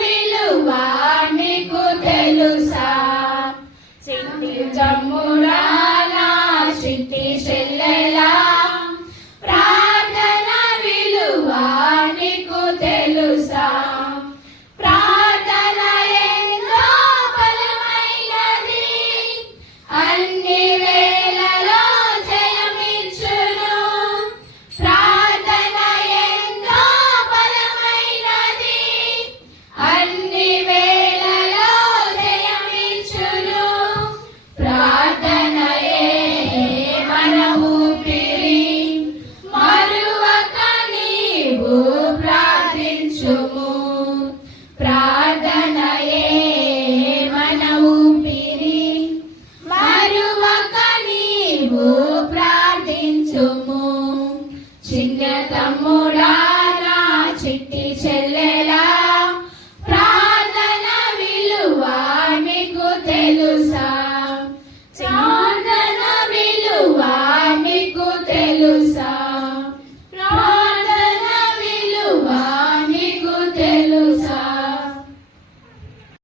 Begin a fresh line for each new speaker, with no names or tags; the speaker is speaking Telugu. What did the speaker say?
విలువ నీకు తెలుసా? జమ్ము చేర్చుము ప్రార్థనయే మన ఊపిరి మరువక నీవు ప్రార్థించుము. చిన్నతము